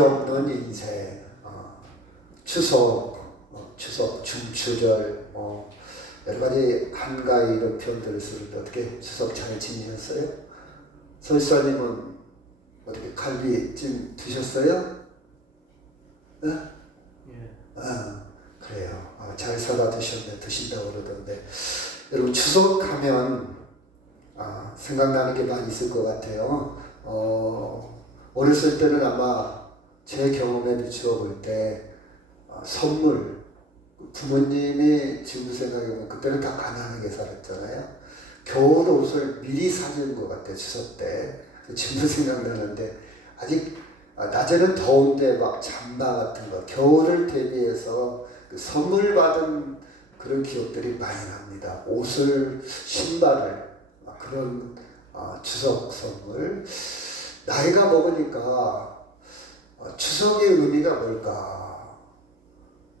없는 인생, 추석, 중추절, 여러 가지 한가위 이런 표현들을 쓰는데 어떻게 추석 잘 지내셨어요? 설사님은 어떻게 갈비찜 드셨어요? 네? 그래요. 잘 사다 드신다고 그러던데 여러분 추석하면 생각나는 게 많이 있을 것 같아요. 어렸을 때는 아마 제 경험에 비추어 볼 때 선물, 부모님이 지금 생각해보면 그때는 다 가난하게 살았잖아요. 겨울 옷을 미리 사준 것 같아요. 추석 때. 지금도 생각나는데 아직 낮에는 더운데 막 잠바 같은 거 겨울을 대비해서 그 선물 받은 그런 기억들이 많이 납니다. 옷을, 신발을 그런 추석 선물. 나이가 먹으니까 추석의 의미가 뭘까?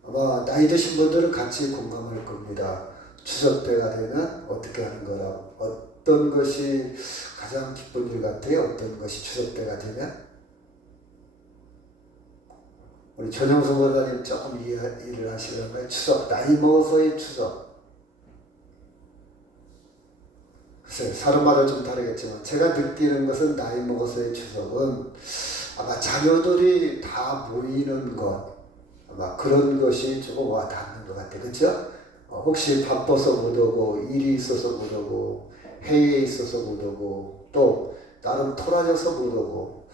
아마 나이 드신 분들은 같이 공감할 겁니다. 추석 때가 되면 어떻게 하는 거라, 어떤 것이 가장 기쁜 일 같아요? 어떤 것이 추석 때가 되면? 우리 전영수 목사님 조금 일을 하시려면 추석, 나이 먹어서의 추석. 글쎄요, 사람마다 좀 다르겠지만 제가 느끼는 것은 나이 먹어서의 추석은 아마 자녀들이 다 모이는 것, 아마 그런 것이 조금 와닿는 것 같아요. 그렇죠? 혹시 바빠서 못 오고, 일이 있어서 못 오고, 해외에 있어서 못 오고, 또 나름 토라져서 못 오고,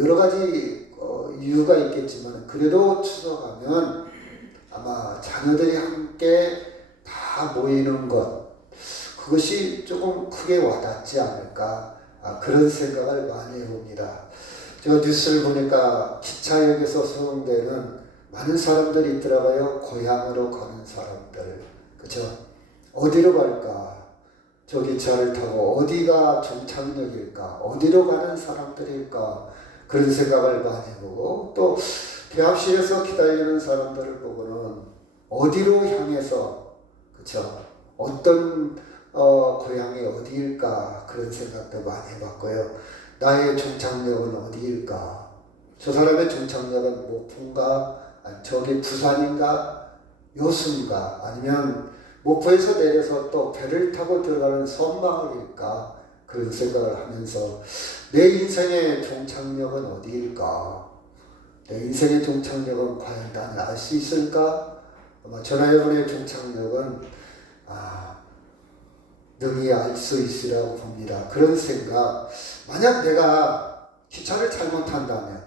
여러 가지 이유가 있겠지만 그래도 추석하면 아마 자녀들이 함께 다 모이는 것, 그것이 조금 크게 와닿지 않을까, 그런 생각을 많이 해봅니다. 제가 뉴스를 보니까 기차역에서 소용되는 많은 사람들이 있더라고요. 고향으로 가는 사람들. 그죠? 어디로 갈까? 저 기차를 타고 어디가 종착역일까? 어디로 가는 사람들일까? 그런 생각을 많이 해보고, 또 대합실에서 기다리는 사람들을 보고는 어디로 향해서, 그쵸? 어떤 고향이 어디일까? 그런 생각도 많이 해봤고요. 나의 종착역은 어디일까? 저 사람의 종착역은 목포인가? 저기 부산인가? 여수인가? 아니면 목포에서 내려서 또 배를 타고 들어가는 섬마을일까? 그런 생각을 하면서 내 인생의 종착역은 어디일까? 내 인생의 종착역은 과연 나는 알 수 있을까? 아마 저나 여러분의 종착역은 능히 알 수 있으라고 봅니다. 그런 생각. 만약 내가 기차를 잘못한다면,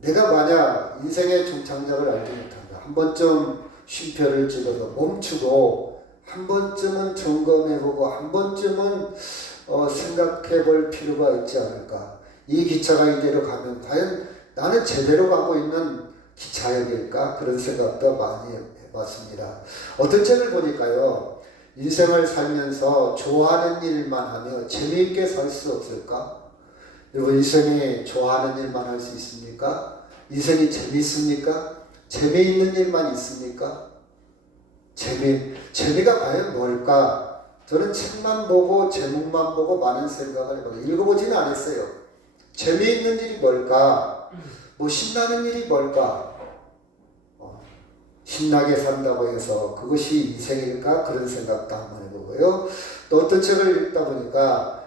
내가 만약 인생의 종착역을 알지 못한다, 한 번쯤 쉼표를 찍어서 멈추고 한 번쯤은 점검해보고 한 번쯤은 생각해볼 필요가 있지 않을까. 이 기차가 이대로 가면 과연 나는 제대로 가고 있는 기차역일까? 그런 생각도 많이 해봤습니다. 어떤 책을 보니까요, 인생을 살면서 좋아하는 일만 하며 재미있게 살 수 없을까? 여러분, 인생에 좋아하는 일만 할 수 있습니까? 인생이 재미있습니까? 재미있는 일만 있습니까? 재미가 과연 뭘까? 저는 책만 보고 제목만 보고 많은 생각을 해봐요. 읽어보지는 않았어요. 재미있는 일이 뭘까? 뭐 신나는 일이 뭘까? 신나게 산다고 해서 그것이 인생일까? 그런 생각도 한번 해보고요. 또 어떤 책을 읽다 보니까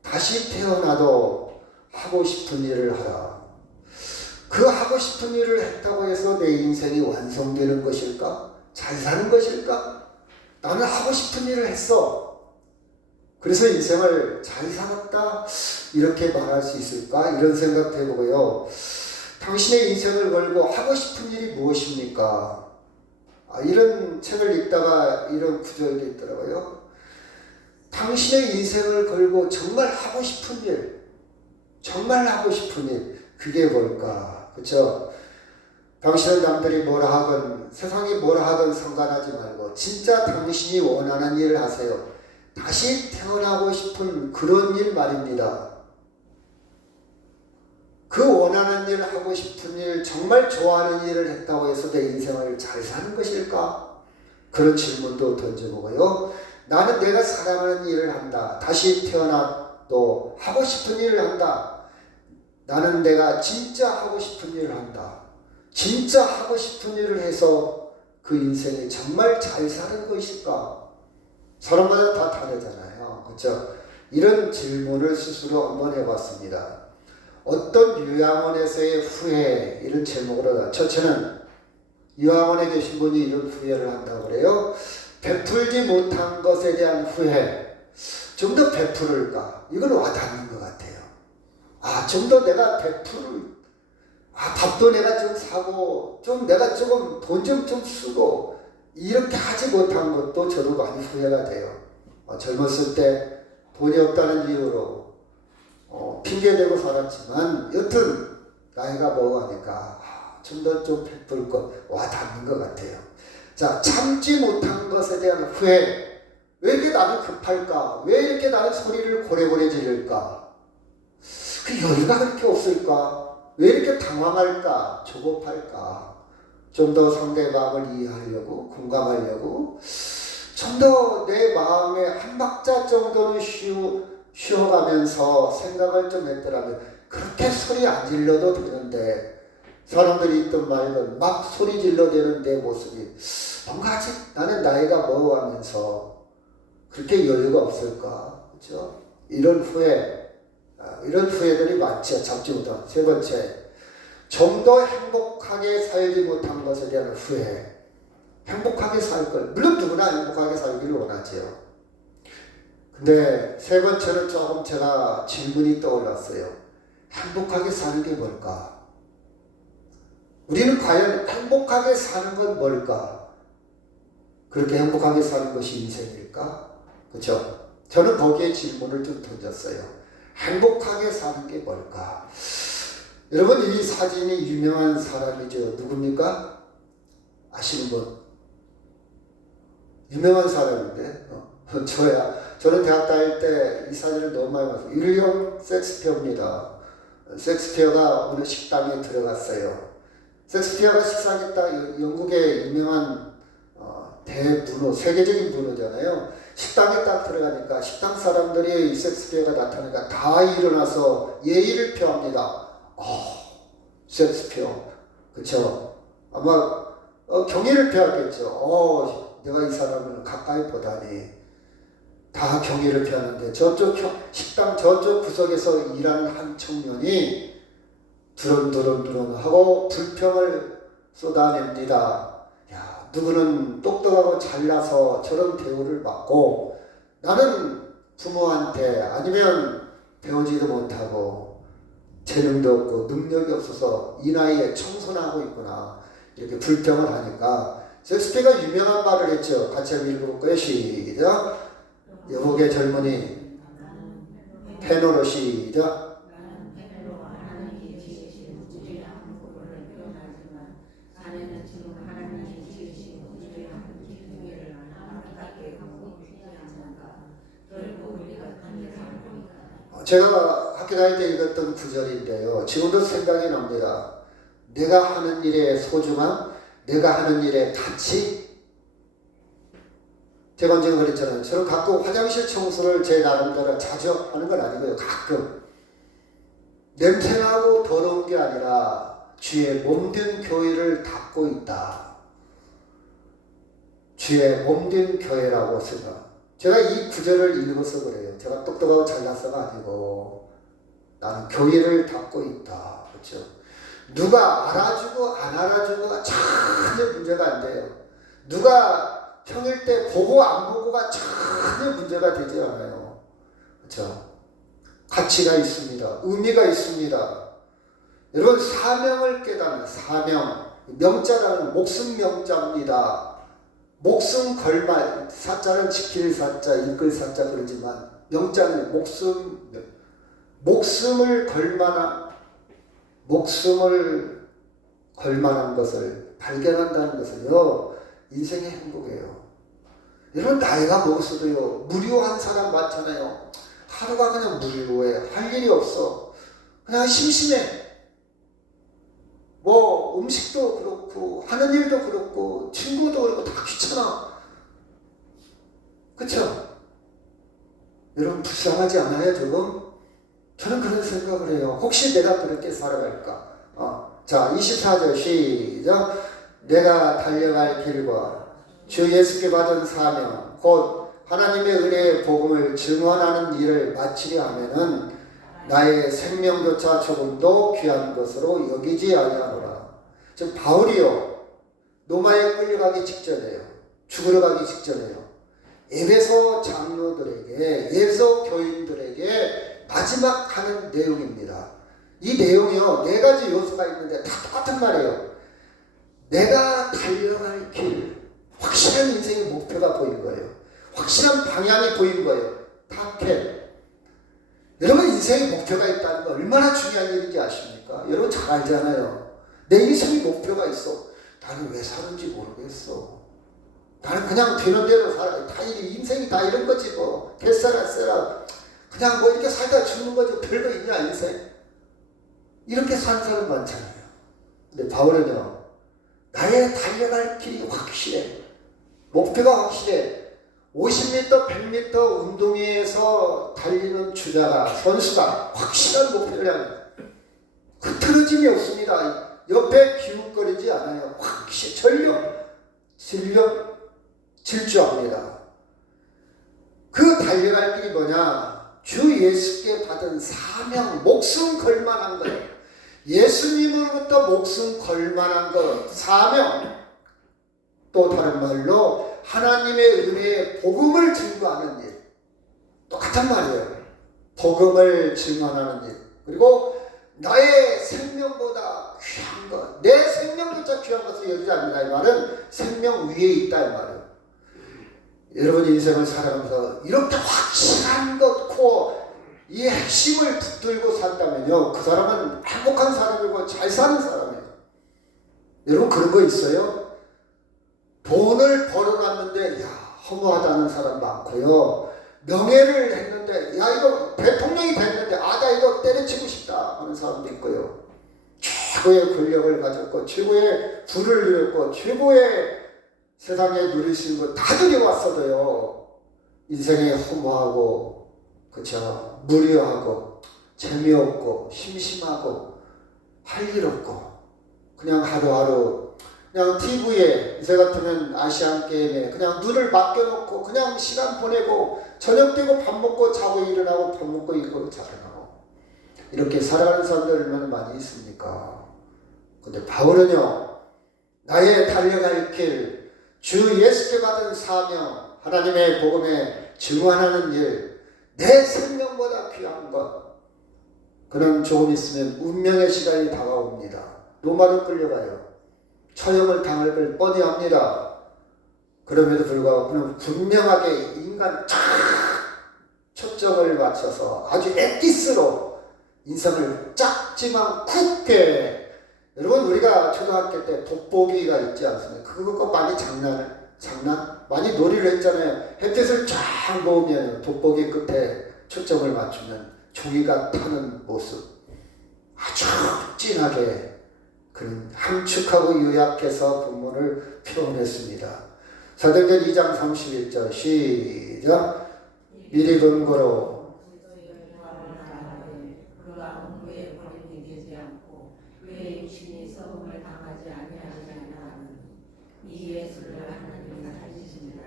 다시 태어나도 하고 싶은 일을 하라. 그 하고 싶은 일을 했다고 해서 내 인생이 완성되는 것일까? 잘 사는 것일까? 나는 하고 싶은 일을 했어. 그래서 인생을 잘 살았다. 이렇게 말할 수 있을까? 이런 생각도 해보고요. 당신의 인생을 걸고 하고 싶은 일이 무엇입니까? 이런 책을 읽다가 이런 구절이 있더라고요. 당신의 인생을 걸고 정말 하고 싶은 일, 정말 하고 싶은 일, 그게 뭘까? 그쵸? 당신은 남들이 뭐라 하건 세상이 뭐라 하건 상관하지 말고 진짜 당신이 원하는 일을 하세요. 다시 태어나고 싶은 그런 일 말입니다. 그 원하는 일을 하고 싶은 일, 정말 좋아하는 일을 했다고 해서 내 인생을 잘 사는 것일까? 그런 질문도 던져보고요. 나는 내가 사랑하는 일을 한다. 다시 태어나도 하고 싶은 일을 한다. 나는 내가 진짜 하고 싶은 일을 한다. 진짜 하고 싶은 일을 해서 그 인생이 정말 잘 사는 것일까? 사람마다 다 다르잖아요. 그렇죠? 이런 질문을 스스로 한번 해봤습니다. 어떤 요양원에서의 후회 이런 제목으로 첫째는 요양원에 계신 분이 이런 후회를 한다고 그래요. 베풀지 못한 것에 대한 후회. 좀 더 베풀을까? 이건 와닿는 것 같아요. 좀 더 내가 밥도 내가 좀 사고, 좀 내가 조금 돈 좀 쓰고, 이렇게 하지 못한 것도 저도 많이 후회가 돼요. 젊었을 때 돈이 없다는 이유로 핑계대고 살았지만, 여튼 나이가 먹어가니까 좀 더 좀 베풀 것 와닿는 것 같아요. 자, 참지 못한 것에 대한 후회. 왜 이렇게 나는 급할까? 왜 이렇게 나는 소리를 고래고래 지를까? 그 여유가 그렇게 없을까? 왜 이렇게 당황할까? 조급할까? 좀 더 상대방을 이해하려고, 공감하려고, 좀 더 내 마음에 한 박자 정도는 쉬어가면서 생각을 좀 했더라면 그렇게 소리 안 질러도 되는데, 사람들이 있던 말은 막 소리 질러대는 내 모습이 뭔가 아직 나는 나이가 먹어가면서 그렇게 여유가 없을까? 그렇죠? 이런 후회들이 많죠. 잡지 못한. 세 번째, 좀 더 행복하게 살지 못한 것에 대한 후회. 행복하게 살 걸. 물론 누구나 행복하게 살기를 원하죠. 근데 세 번째는 조금 제가 질문이 떠올랐어요. 행복하게 사는 게 뭘까? 우리는 과연 행복하게 사는 건 뭘까? 그렇게 행복하게 사는 것이 인생일까? 그렇죠? 저는 거기에 질문을 좀 던졌어요. 행복하게 사는 게 뭘까? 여러분, 이 사진이 유명한 사람이죠. 누굽니까? 아시는 분? 유명한 사람인데 저는 대학 다닐 때 이 사진을 너무 많이 봤어요. 윌리엄 셰익스피어입니다. 셰익스피어가 어느 식당에 들어갔어요. 셰익스피어가 식사하겠다. 영국의 유명한 대문호, 세계적인 문호잖아요. 식당에 딱 들어가니까 식당 사람들이 이 셰익스피어가 나타나니까 다 일어나서 예의를 표합니다. 셰익스피어, 그렇죠? 아마 경의를 표하겠죠. 내가 이 사람을 가까이 보다니. 다 경의를 표하는데 저쪽 식당 저쪽 구석에서 일하는 한 청년이 두런두런 하고 불평을 쏟아냅니다. 야, 누구는 똑똑하고 잘나서 저런 대우를 받고 나는 부모한테 아니면 배우지도 못하고 재능도 없고 능력이 없어서 이 나이에 청소나 하고 있구나. 이렇게 불평을 하니까 셰익스피어가 유명한 말을 했죠. 같이 한번 읽어볼까요? 시작. 여복의 젊은이 페노로 시작. 제가 학교 다닐 때 읽었던 구절인데요. 지금도 생각이 납니다. 내가 하는 일의 소중함, 내가 하는 일의 가치. 제가 언제 그랬잖아요. 저는 가끔 화장실 청소를 제 나름대로 자주 하는 건 아니고요. 가끔. 냄새나고 더러운 게 아니라 주의 몸된 교회를 닦고 있다. 주의 몸된 교회라고 생각. 제가 이 구절을 읽어서 그래요. 제가 똑똑하고 잘나서가 아니고 나는 교회를 닦고 있다. 그렇죠? 누가 알아주고 안 알아주고가 전혀 문제가 안 돼요. 누가 평일 때 보고 안 보고가 전혀 문제가 되지 않아요. 그렇죠? 가치가 있습니다. 의미가 있습니다. 여러분, 사명을 깨닫는 사명, 명자라는 목숨 명자입니다. 목숨 걸말, 사자는 지킬 사자, 이끌 사자 그러지만 명자는 목숨을 걸만한 것을 발견한다는 것은요, 인생의 행복이에요. 여러분, 나이가 먹었어도요, 무료한 사람 많잖아요. 하루가 그냥 무료해. 할 일이 없어. 그냥 심심해. 뭐 음식도 그렇고 하는 일도 그렇고 친구도 그렇고 다 귀찮아. 그쵸? 여러분, 불쌍하지 않아요? 저는 그런 생각을 해요. 혹시 내가 그렇게 살아갈까? 자, 24절 시작. 내가 달려갈 길과 주 예수께 받은 사명 곧 하나님의 은혜의 복음을 증언하는 일을 마치려 하면은 나의 생명조차 조금도 귀한 것으로 여기지 아니하노라. 즉 바울이요 로마에 끌려가기 직전에요. 죽으러 가기 직전에요. 에베소 장로들에게 에베소 교인들에게 마지막 하는 내용입니다. 이 내용이요 네 가지 요소가 있는데 다 똑같은 말이에요. 내가 달려갈 길, 확실한 인생의 목표가 보인 거예요. 확실한 방향이 보인 거예요. 타켓. 여러분 인생의 목표가 있다는 거 얼마나 중요한 일인지 아십니까? 여러분 잘 알잖아요. 내 인생의 목표가 있어. 나는 왜 사는지 모르겠어. 나는 그냥 되는 대로 살아. 다 인생이 다 이런 거지 뭐. 됐어라 써라. 그냥 뭐 이렇게 살다 죽는 거지. 별거 있냐 인생. 이렇게 사는 사람 많잖아요. 근데 바울은요. 나의 달려갈 길이 확실해. 목표가 확실해. 50m, 100m 운동회에서 달리는 주자가, 선수가 확실한 목표를 향해 흐트러짐이 없습니다. 옆에 기웃거리지 않아요. 확실히 전력, 질주합니다. 그 달려갈 길이 뭐냐? 주 예수께 받은 사명, 목숨 걸만한 거예요. 예수님으로부터 목숨 걸만한 것, 사명. 또 다른 말로 하나님의 은혜의 복음을 증거하는 일. 똑같은 말이에요. 복음을 증언하는 일. 그리고 나의 생명보다 귀한 것. 내 생명보다 귀한 것을 여기지 않는다. 이 말은 생명 위에 있다. 이 말이에요. 여러분 인생을 살아가면서 이렇게 확실한 것, 이 핵심을 붙들고 산다면요. 그 사람은 행복한 사람이고 잘 사는 사람이에요. 여러분 그런 거 있어요? 돈을 벌어놨는데 야 허무하다는 사람 많고요. 명예를 했는데 야 이거 대통령이 됐는데 나 이거 때려치고 싶다 하는 사람도 있고요. 최고의 권력을 가졌고 최고의 부를 누렸고 최고의 세상에 누릴 수 있는 거 다 누려왔어도요. 인생에 허무하고 그쵸 무료하고 재미없고 심심하고 할 일 없고 그냥 하루하루 그냥 TV에 이제 같으면 아시안게임에 그냥 눈을 맡겨놓고 그냥 시간 보내고 저녁 되고 밥 먹고 자고 일어나고 밥 먹고 이거 자라나고 이렇게 살아가는 사람들 얼마나 많이 있습니까? 근데 바울은요 나의 달려갈 길, 주 예수께 받은 사명, 하나님의 복음에 증언하는 일, 내 생명보다 귀한 것 그는 조금 있으면 운명의 시간이 다가옵니다. 로마로 끌려가요. 처형을 당할 걸 뻔히 합니다. 그럼에도 불구하고 그는 분명하게 인간 초점을 맞춰서 아주 엑기스로 인생을 작지만 굳게 여러분 우리가 초등학교 때 돋보기가 있지 않습니까? 그거 많이 장난? 많이 놀이를 했잖아요. 햇빛을 쫙 놓으면 돋보기 끝에 초점을 맞추면 종이가 타는 모습 아주 진하게 그는 함축하고 요약해서 본문을 표현했습니다. 사도행전 2장 31절 시작. 미리 근거로 그가 공부에 버림이 되지 않고 그의 육신이 썩음을 당하지 아니하시나니 이 예수를 하나님이 살리시니라.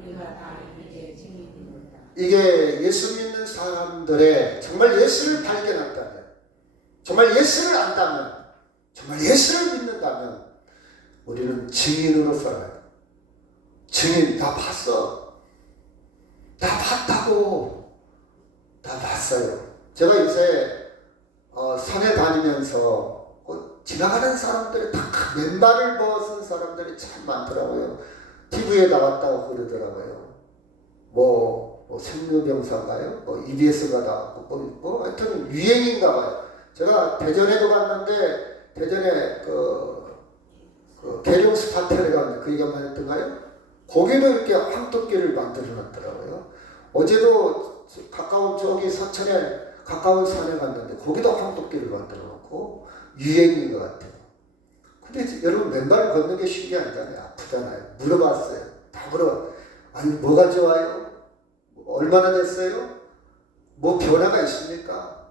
우리가 다 이에 증인입니다. 이게 예수 믿는 사람들의 정말 예수를 발견한다면, 정말 예수를 안다면, 정말 예수를 믿는다면 우리는 증인으로 살아요. 증인. 다 봤어. 다 봤다고. 다 봤어요. 제가 요새 산에 다니면서 지나가는 사람들이 다 맨발을 벗은 사람들이 참 많더라고요. TV에 나왔다고 그러더라고요. 뭐 생로병사인가요? EBS가 나왔고 하여튼 유행인가 봐요. 제가 대전에도 갔는데 대전에 계룡 스파텔에 갔는데 그 얘기만 했던가요? 거기도 이렇게 황토끼를 만들어 놨더라고요. 어제도 가까운 저기 서천에 가까운 산에 갔는데 거기도 황토끼를 만들어 놓고 유행인 것 같아요. 근데 여러분 맨발을 걷는 게 쉬운 게 아니잖아요. 아프잖아요. 물어봤어요. 다 물어봤어요. 아니 뭐가 좋아요? 얼마나 됐어요? 뭐 변화가 있습니까?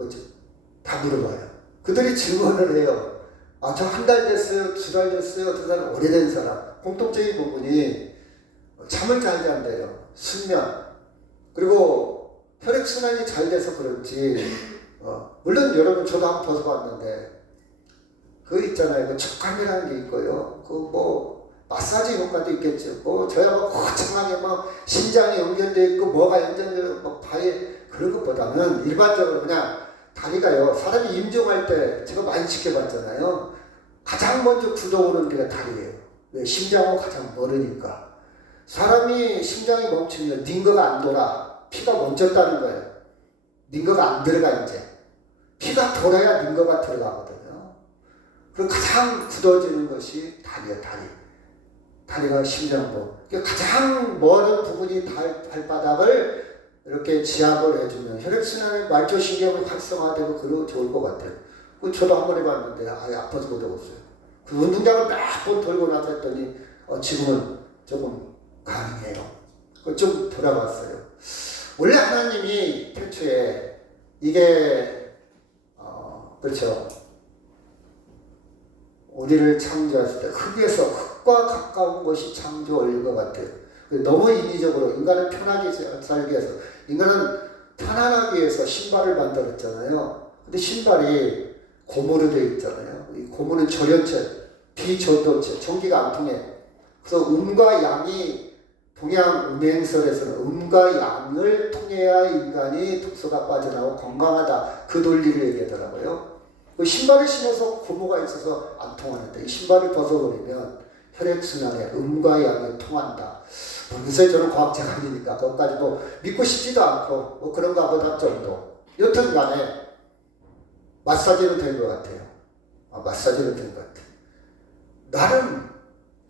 뭐지? 다 물어봐요. 그들이 증언을 해요. 아, 저 한 달 됐어요, 2달 됐어요, 2달 오래된 사람. 공통적인 부분이 잠을 잘 잔대요. 수면. 그리고 혈액순환이 잘 돼서 그런지, 물론 여러분 저도 한번 벗어봤는데, 그거 있잖아요. 그 촉감이라는 게 있고요. 그 뭐, 마사지 효과도 있겠죠. 뭐, 저야 뭐, 거창하게 막, 심장이 연결되어 있고, 뭐가 연결되어 뭐, 바에, 그런 것보다는 일반적으로 그냥 다리가요. 사람이 임종할 때, 제가 많이 지켜봤잖아요. 가장 먼저 굳어오는 데가 다리예요. 왜? 심장하고 가장 멀으니까. 사람이 심장이 멈추면 링거가 안 돌아. 피가 멈췄다는 거예요. 링거가 안 들어가, 이제. 피가 돌아야 링거가 들어가거든요. 그리고 가장 굳어지는 것이 다리예요, 다리. 다리가 심장부. 가장 먼 부분이 발바닥을 이렇게 지압을 해주면 혈액순환의 말초신경이 활성화되고 그러고 좋을 것 같아요. 저도 한 번 해봤는데 아예 아파서 못 해봤어요. 그 운동장을 몇 번 돌고 나서 했더니 지금은 조금 가능해요. 좀 돌아봤어요. 원래 하나님이 태초에 이게 그렇죠. 우리를 창조했을 때 흙에서 흙과 가까운 것이 창조 원리인 것 같아요. 너무 인위적으로 인간을 편하게 살기 위해서 인간은 편안하기 위해서 신발을 만들었잖아요. 근데 신발이 고무로 되어 있잖아요. 이 고무는 절연체, 비전도체, 전기가 안 통해. 그래서 음과 양이 동양 음행설에서는 음과 양을 통해야 인간이 독소가 빠져나오고 건강하다. 그 논리를 얘기하더라고요. 신발을 신어서 고무가 있어서 안 통하는데 이 신발을 벗어버리면 혈액순환에 음과 양이 통한다. 모르겠어요. 저는 과학자가 아니니까 그것까지 뭐 믿고 싶지도 않고 뭐 그런가 보다 정도. 여튼 간에 마사지는 된 것 같아요. 마사지는 된 것 같아요. 나름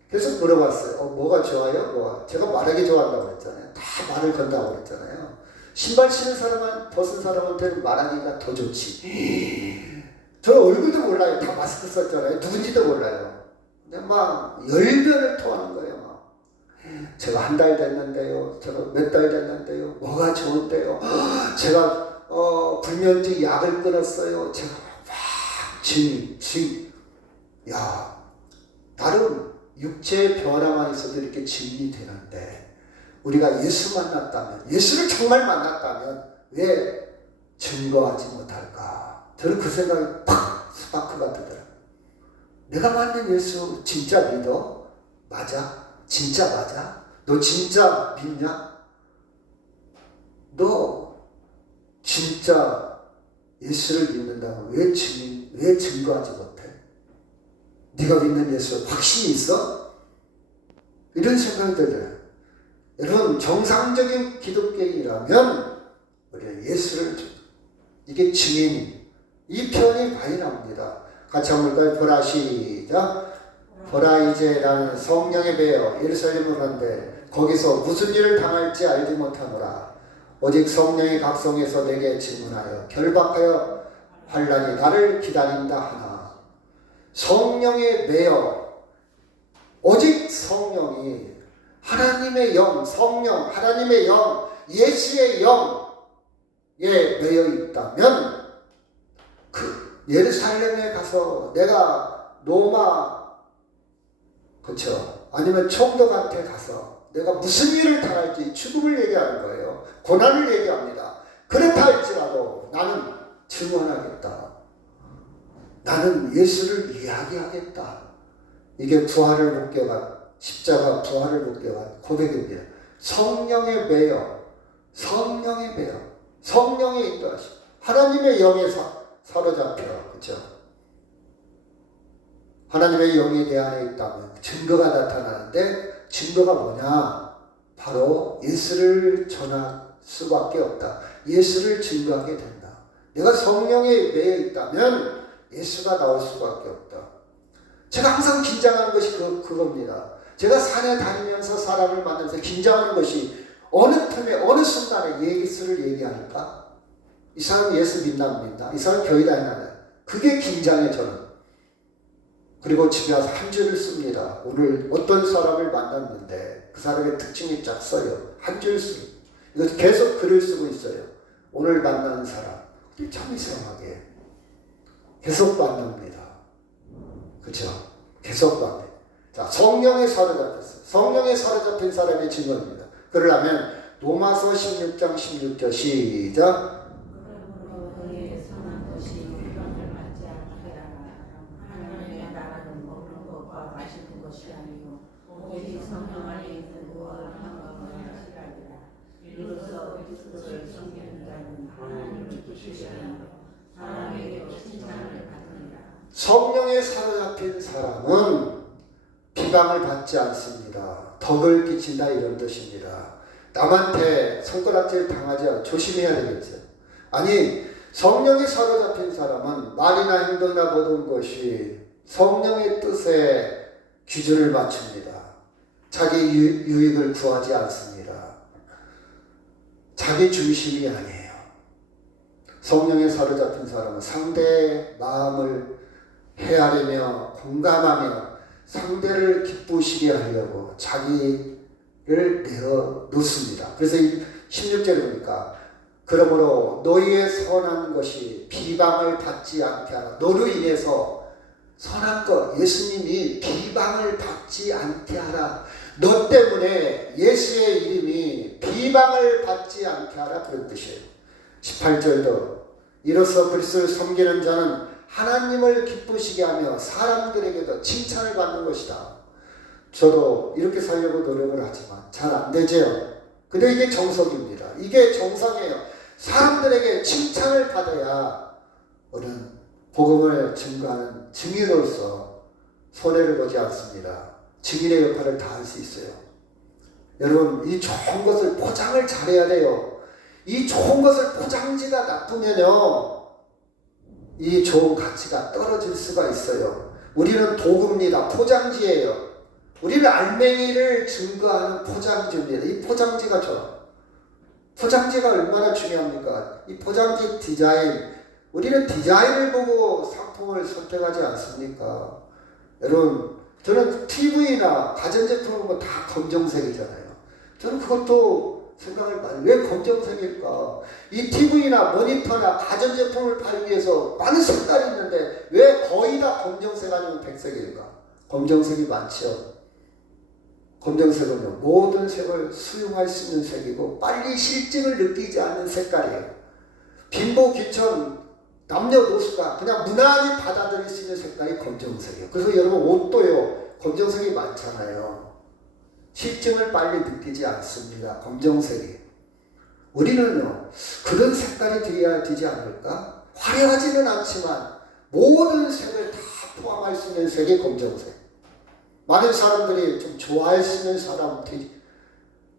계속 물어봤어요. 뭐가 좋아요? 뭐가? 제가 말하기 좋아한다고 그랬잖아요. 다 말을 건다고 그랬잖아요. 신발 신은 사람은 벗은 사람한테는 말하기가 더 좋지. 저 얼굴도 몰라요. 다 마스크 썼잖아요. 누군지도 몰라요. 근데 막 열변을 토하는 거예요. 막. 제가 한 달 됐는데요. 제가 몇 달 됐는데요. 뭐가 좋은데요. 제가 불면증 약을 끊었어요. 제가 막 야, 나름 육체의 변화만 있어도 이렇게 증이 되는데 우리가 예수 만났다면, 예수를 정말 만났다면 왜 증거하지 못할까? 저는 그 생각이 팍 스파크가 뜨더라고요. 내가 만난 예수 진짜 믿어? 맞아? 진짜 맞아? 너 진짜 믿냐? 너 진짜 예수를 믿는다고 왜 증거하지 못해? 네가 믿는 예수 확신이 있어? 이런 생각이 들어요. 여러분, 정상적인 기독교인이라면 우리는 예수를 이게 증인, 이 표현이 많이 나옵니다. 같이 한번 볼까요? 보라, 시작. 보라, 이제라는 성령에 배어 예루살렘을 간대 거기서 무슨 일을 당할지 알지 못하노라. 오직 성령이 각성해서 내게 질문하여 결박하여 환란이 나를 기다린다 하나. 성령에 매여 오직 성령이 하나님의 영, 성령, 하나님의 영, 예수의 영에 매여 있다면 그 예루살렘에 가서 내가 로마 그렇죠. 아니면 총독한테 가서 내가 무슨 일을 당할지 죽음을 얘기하는 거예요. 고난을 얘기합니다. 그렇다 할지라도 나는 증언하겠다. 나는 예수를 이야기하겠다. 이게 부활을 목격한 십자가 부활을 목격한 고백입니다. 성령에 매여 성령의 인도하심 하나님의 영에 사로잡혀 그렇죠. 하나님의 영이 내 안에 있다면 증거가 나타나는데 증거가 뭐냐? 바로 예수를 전할 수밖에 없다. 예수를 증거하게 된다. 내가 성령에 매여 있다면 예수가 나올 수밖에 없다. 제가 항상 긴장하는 것이 그겁니다. 제가 산에 다니면서 사람을 만나면서 긴장하는 것이 어느 틈에 어느 순간에 예수를 얘기할까? 이 사람 예수 믿나 안 믿나? 이 사람 교회 다니나? 그게 긴장해 저는. 그리고 집에 와서 한 줄을 씁니다. 오늘 어떤 사람을 만났는데 그 사람의 특징이 쫙 써요. 한 줄 쓰고. 이거 계속 글을 쓰고 있어요. 오늘 만난 사람. 참 이상하게 계속 받습니다. 그렇죠? 계속 받네. 자, 성령에 사로잡혔어요. 성령에 사로잡힌 사람의 증언입니다. 그러려면 로마서 16장 16절 시작. 그러므로 너희의 선한 것이 비방을 받지 않게 하라. 하나님의 나라는 먹는 것과 마시는 것이 아니요 오직 성령 안에 있는 거룩한 것만 하시라니라. 이로써 그리스도를 섬기는 자는 하나님을 기쁘시게 하며 사람에게 칭찬을 받느니라. 성령에 사로잡힌 사람은 비방을 받지 않습니다. 덕을 끼친다 이런 뜻입니다. 남한테 손가락질 당하지 않고 조심해야 되겠죠. 아니 성령에 사로잡힌 사람은 말이나 행동이나 모든 것이 성령의 뜻에 기준을 맞춥니다. 자기 유익을 구하지 않습니다. 자기 중심이 아니에요. 성령에 사로잡힌 사람은 상대의 마음을 헤아리며 공감하며 상대를 기쁘시게 하려고 자기를 내어놓습니다. 그래서 16절에 보니까 그러므로 너희의 선한 것이 비방을 받지 않게 하라. 너로 인해서 선한 것, 예수님이 비방을 받지 않게 하라. 너 때문에 예수의 이름이 비방을 받지 않게 하라. 그런 뜻이에요. 18절도 이로써 그리스도를 섬기는 자는 하나님을 기쁘시게 하며 사람들에게도 칭찬을 받는 것이다. 저도 이렇게 살려고 노력을 하지만 잘 안 되죠. 근데 이게 정석입니다. 이게 정상이에요. 사람들에게 칭찬을 받아야 우리는 복음을 증거하는 증인으로서 손해를 보지 않습니다. 증인의 역할을 다 할 수 있어요. 여러분 이 좋은 것을 포장을 잘해야 돼요. 이 좋은 것을 포장지가 나쁘면요 이 좋은 가치가 떨어질 수가 있어요. 우리는 도구입니다. 포장지예요. 우리는 알맹이를 증거하는 포장지입니다. 이 포장지가 좋아. 포장지가 얼마나 중요합니까? 이 포장지 디자인. 우리는 디자인을 보고 상품을 선택하지 않습니까? 여러분, 저는 TV나 가전제품을 보면 다 검정색이잖아요. 저는 그것도 생각을 많이 왜 검정색일까? 이 TV나 모니터나 가전제품을 팔기 위해서 많은 색깔이 있는데 왜 거의 다 검정색 아니면 백색일까? 검정색이 많죠. 검정색은요 모든 색을 수용할 수 있는 색이고 빨리 실증을 느끼지 않는 색깔이에요. 빈부 귀천 남녀노소가 그냥 무난히 받아들일 수 있는 색깔이 검정색이에요. 그래서 여러분 옷도요 검정색이 많잖아요. 실증을 빨리 느끼지 않습니다. 검정색이. 우리는요 그런 색깔이 되어야 되지 않을까? 화려하지는 않지만 모든 색을 다 포함할 수 있는 색이 검정색. 많은 사람들이 좀 좋아할 수 있는 사람들이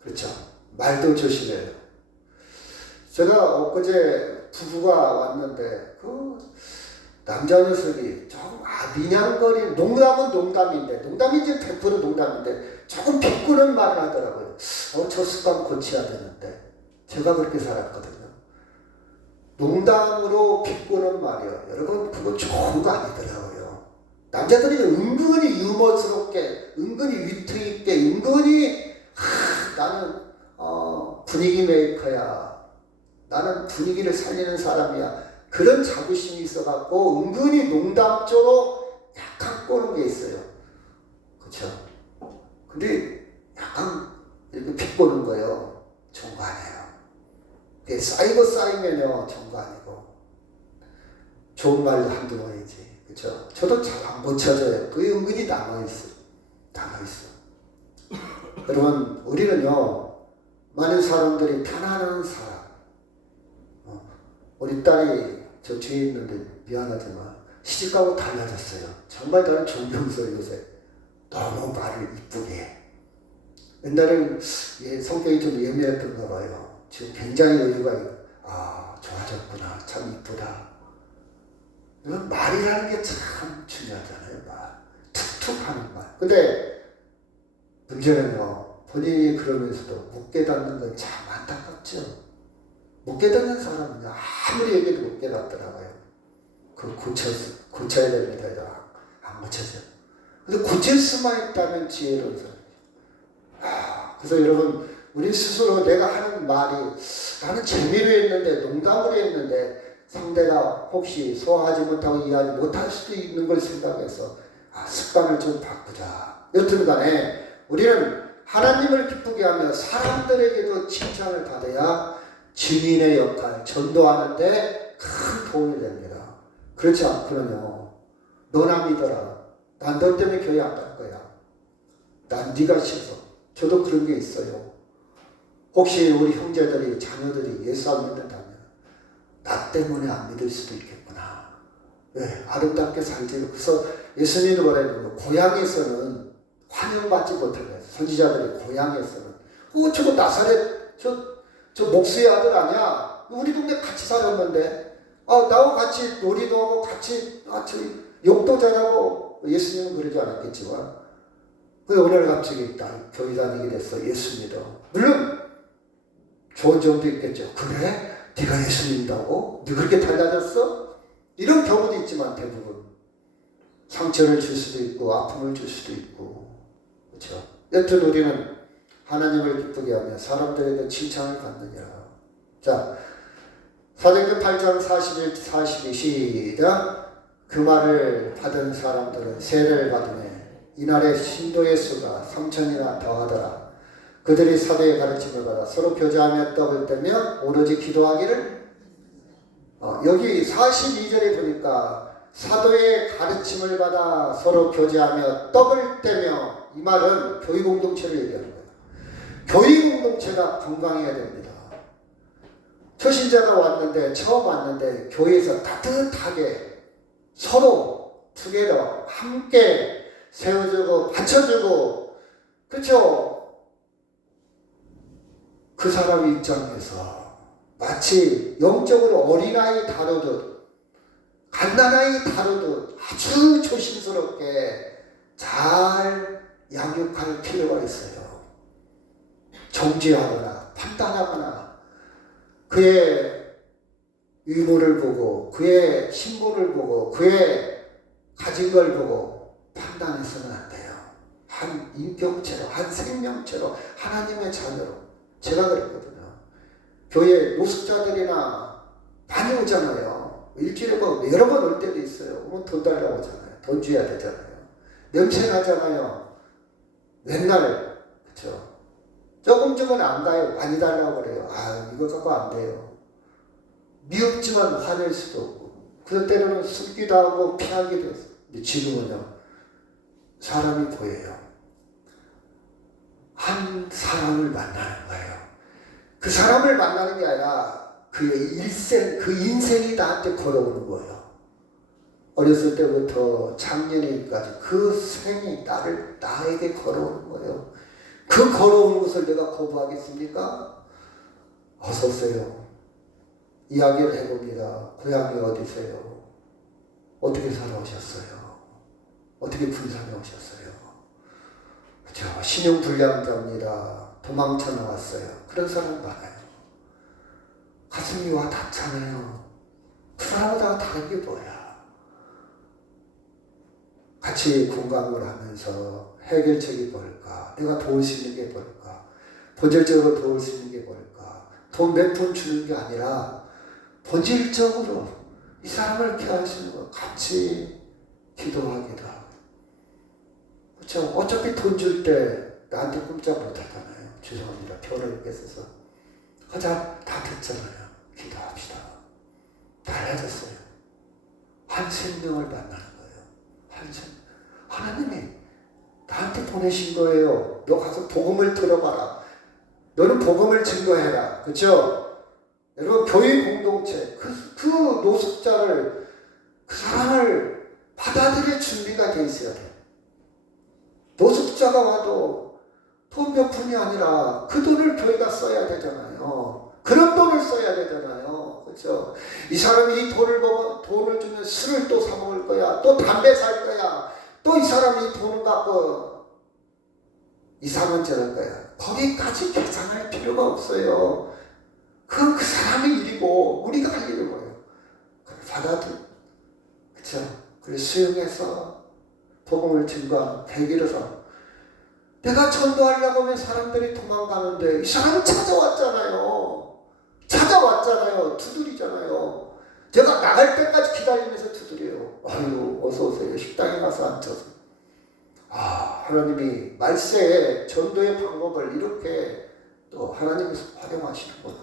그렇죠. 말도 조심해요. 제가 엊그제 부부가 왔는데 그 남자 녀석이 조금 미냥거리는 농담은 농담인데 농담인지 100% 농담인데 조금 비꼬는 말을 하더라고요. 저 습관 고쳐야 되는데 제가 그렇게 살았거든요. 농담으로 비꼬는 말이요. 여러분 그거 좋은 거 아니더라고요. 남자들이 은근히 유머스럽게 은근히 위트 있게 은근히 나는 분위기 메이커야. 나는 분위기를 살리는 사람이야. 그런 자부심이 있어갖고 은근히 농담조로 약간 꼬는 게 있어요. 그렇죠? 근데 약간 이렇게 비꼬는 거예요. 좋은 거 아니에요. 그게 쌓이면요 좋은 거 아니고 좋은 말도 한두 번이지. 그렇죠? 저도 잘 안 고쳐져요. 그게 은근히 남아있어. 여러분 우리는요 많은 사람들이 편안한 사람. 우리 딸이 저 뒤에 있는데 미안하지만 시집가고 달라졌어요. 정말 나는 존경스러워 요새. 너무 말을 이쁘게 해. 옛날에는 성격이 좀 예민했던가 봐요. 지금 굉장히 여유가 좋아졌구나. 참 이쁘다. 이건 말이라는 게 참 중요하잖아요. 말. 툭툭 하는 말. 근데 문제는요. 본인이 그러면서도 못 깨닫는 건 참 안타깝죠. 못 깨닫는 사람은 아무리 얘기해도 못 깨닫더라고요. 그거 고쳐야 됩니다. 안 고쳐져요. 근데 고칠 수만 있다면 지혜로운 사람이죠. 그래서 여러분 우리 스스로 내가 하는 말이 나는 재미로 했는데 농담으로 했는데 상대가 혹시 소화하지 못하고 이해하지 못할 수도 있는 걸 생각해서 습관을 좀 바꾸자. 여튼 간에 우리는 하나님을 기쁘게 하며 사람들에게도 칭찬을 받아야 증인의 역할, 전도하는데 큰 도움이 됩니다. 그렇지 않고는요, 너나 믿어라. 난 너 때문에 교회 안 갈 거야. 난 네가 싫어. 저도 그런 게 있어요. 혹시 우리 형제들이, 자녀들이 예수 안 믿는다면 나 때문에 안 믿을 수도 있겠구나. 왜? 아름답게 살지. 그래서 예수님도 말하는 고향에서는 환영받지 못해요. 선지자들이 고향에서는 저거 나사렛 저 목수의 아들 아니야? 우리 동네 같이 살았는데 나하고 같이 놀이도 하고 같이 저 욕도 잘하고. 예수님은 그러지 않았겠지만 오늘 갑자기 교회 다니게 됐어. 예수 믿어. 물론 좋은 점도 있겠죠. 그래? 네가 예수 믿는다고? 너 그렇게 달라졌어? 이런 경우도 있지만 대부분 상처를 줄 수도 있고 아픔을 줄 수도 있고, 그렇죠? 여튼 우리는 하나님을 기쁘게 하며 사람들에게 칭찬을 받느냐. 자, 사도행전 8장 41, 42 시작. 그 말을 받은 사람들은 세례를 받으매 이날의 신도의 수가 3,000이나 더하더라. 그들이 사도의 가르침을 받아 서로 교제하며 떡을 떼며 오로지 기도하기를. 여기 42절에 보니까 사도의 가르침을 받아 서로 교제하며 떡을 떼며, 이 말은 교회 공동체를 얘기하는 거예요. 교회 공동체가 건강해야 됩니다. 초신자가 왔는데, 처음 왔는데 교회에서 따뜻하게 서로 투게더 함께 세워주고 받쳐주고, 그렇죠? 그 사람 입장에서 마치 영적으로 어린아이 다루듯 갓난아이 다루듯 아주 조심스럽게 잘 양육할 필요가 있어요. 정죄하거나 판단하거나 그의 유무를 보고 그의 신분을 보고 그의 가진 걸 보고 판단해서는 안 돼요. 한 인격체로, 한 생명체로, 하나님의 자녀로. 제가 그랬거든요. 교회 노숙자들이나 많이 오잖아요. 일주일에 여러 번 올 때도 있어요. 돈 달라고 하잖아요. 돈 줘야 되잖아요. 냄새 나잖아요. 맨날, 그렇죠? 조금은 안 가요. 많이 달라고 그래요. 이거 갖고 안 돼요. 미흡지만 화낼 수도 없고, 그럴 때는 숨기도 하고 피하기도 했어요. 근데 지금은요, 사람이 보여요. 한 사람을 만나는 거예요. 그 사람을 만나는 게 아니라 그의 일생, 그 인생이 나한테 걸어오는 거예요. 어렸을 때부터 작년에까지 그 생이 나에게 걸어오는 거예요. 그 걸어오는 것을 내가 거부하겠습니까? 어서 오세요. 이야기를 해봅니다. 고향이 어디세요? 어떻게 살아오셨어요? 어떻게 분산해 오셨어요? 그렇죠. 신용불량자입니다. 도망쳐 나왔어요. 그런 사람 많아요. 가슴이 와 닿잖아요. 그 사람보다 다른 게 뭐야? 같이 공감을 하면서 해결책이 뭘까? 내가 도울 수 있는 게 뭘까? 본질적으로 도울 수 있는 게 뭘까? 돈 몇 푼 주는 게 아니라 본질적으로 이 사람을 케어할 수 있는 거, 같이 기도하기도 하고. 그렇죠? 어차피 돈 줄 때 나한테 꼼짝 못 하잖아요. 죄송합니다. 표를 이렇게 써서. 다 듣잖아요. 기도합시다. 달라졌어요. 한 생명을 만나는 거예요. 한 생명. 하나님이 나한테 보내신 거예요. 너 가서 복음을 들어봐라. 너는 복음을 증거해라. 그렇죠? 여러분, 교회 공동체, 그 노숙자를, 그 사람을 받아들일 준비가 돼 있어야 돼. 노숙자가 와도 돈 몇 푼이 아니라 그 돈을 교회가 써야 되잖아요. 그런 돈을 써야 되잖아요. 그렇죠? 이 사람이 이 돈을 주면 술을 또 사 먹을 거야. 또 담배 살 거야. 또 이 사람이 이 돈을 갖고 이상한 짓 할 거야. 거기까지 계산할 필요가 없어요. 그건 그 사람의 일이고 우리가 할 일은 뭐예요? 그렇죠? 그래서 수용해서 복음을 증거하는 계기로서 내가 전도하려고 하면 사람들이 도망가는데 이 사람은 찾아왔잖아요. 두드리잖아요. 제가 나갈 때까지 기다리면서 두드려요. 아유, 어서 오세요. 식당에 가서 앉아서. 하나님이 말세에 전도의 방법을 이렇게 또 하나님이 활용하시는구나.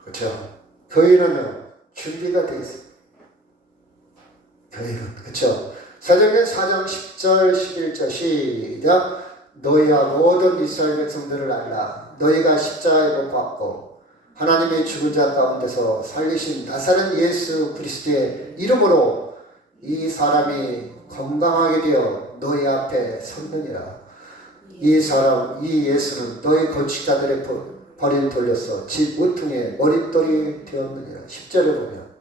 그렇죠? 교회는요, 준비가 되어 있습니다. 교회는, 그렇죠? 사도행전 4장 10절 11절 시작. 너희와 모든 이스라엘 백성들을 알라. 너희가 십자가에 못 박고 하나님의 죽은 자 가운데서 살리신 나사렛 예수 그리스도의 이름으로 이 사람이 건강하게 되어 너희 앞에 섰느니라. 이 사람, 이 예수는 너희 건축자들의 버린 돌려서 집 모퉁이에 머릿돌이 되었느니라. 10절에 보면